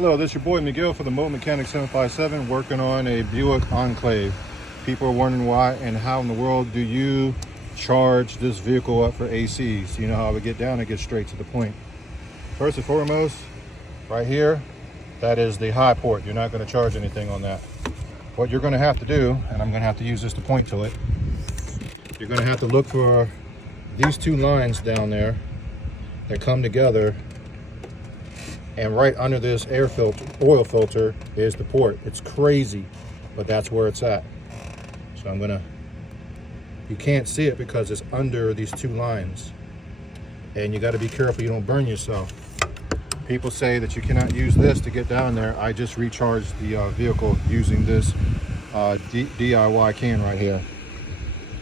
Hello, this is your boy Miguel for the Mobile Mechanic 757, working on a Buick Enclave. People are wondering why and how in the world do you charge this vehicle up for ACs? You know how I would get down and get straight to the point. First and foremost, right here, that is the high port. You're not going to charge anything on that. What you're going to have to do, and I'm going to have to use this to point to it, you're going to have to look for these two lines down there that come together, and right under this air filter, oil filter, is the port. It's crazy, but that's where it's at. So you can't see it because it's under these two lines, and you got to be careful you don't burn yourself. People say that you cannot use this to get down there. I just recharged the vehicle using this DIY can right here.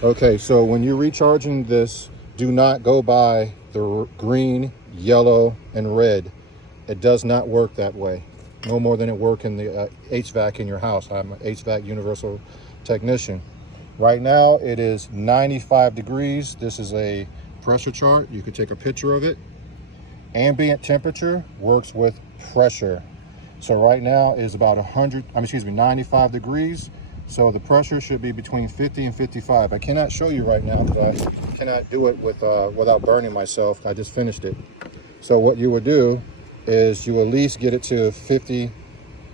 Okay, so when you're recharging this, do not go by the green, yellow, and red. It does not work that way. No more than it works in the HVAC in your house. I'm an HVAC universal technician. Right now it is 95 degrees. This is a pressure chart. You could take a picture of it. Ambient temperature works with pressure. So right now is about 95 degrees. So the pressure should be between 50 and 55. I cannot show you right now because I cannot do it without burning myself. I just finished it. So what you would do is you at least get it to 50,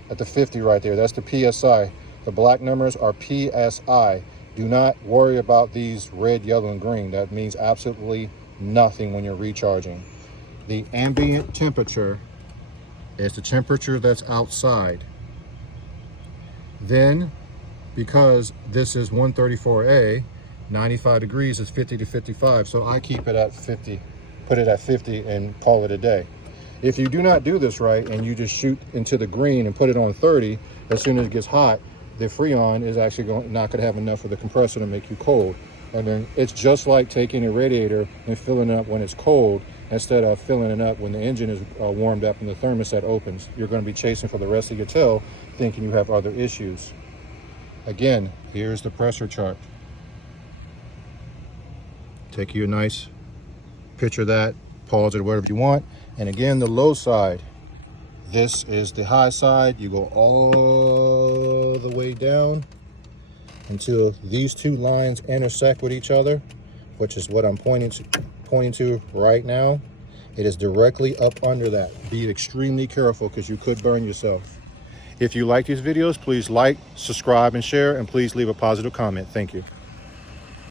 at the 50 right there. That's the PSI. The black numbers are PSI. Do not worry about these red, yellow, and green. That means absolutely nothing when you're recharging. The ambient temperature is the temperature that's outside. Then, because this is 134A, 95 degrees is 50 to 55. So I keep it at 50, put it at 50 and call it a day. If you do not do this right and you just shoot into the green and put it on 30, as soon as it gets hot, the Freon is actually not going to have enough of the compressor to make you cold. And then it's just like taking a radiator and filling it up when it's cold instead of filling it up when the engine is warmed up and the thermostat opens. You're going to be chasing for the rest of your tail thinking you have other issues. Again, here's the pressure chart. Take you a nice picture of that, pause it, whatever you want. And again, the low side, this is the high side. You go all the way down until these two lines intersect with each other, which is what I'm pointing to right now. It is directly up under that. Be extremely careful because you could burn yourself. If you like these videos, please like, subscribe, and share, and please leave a positive comment. Thank you.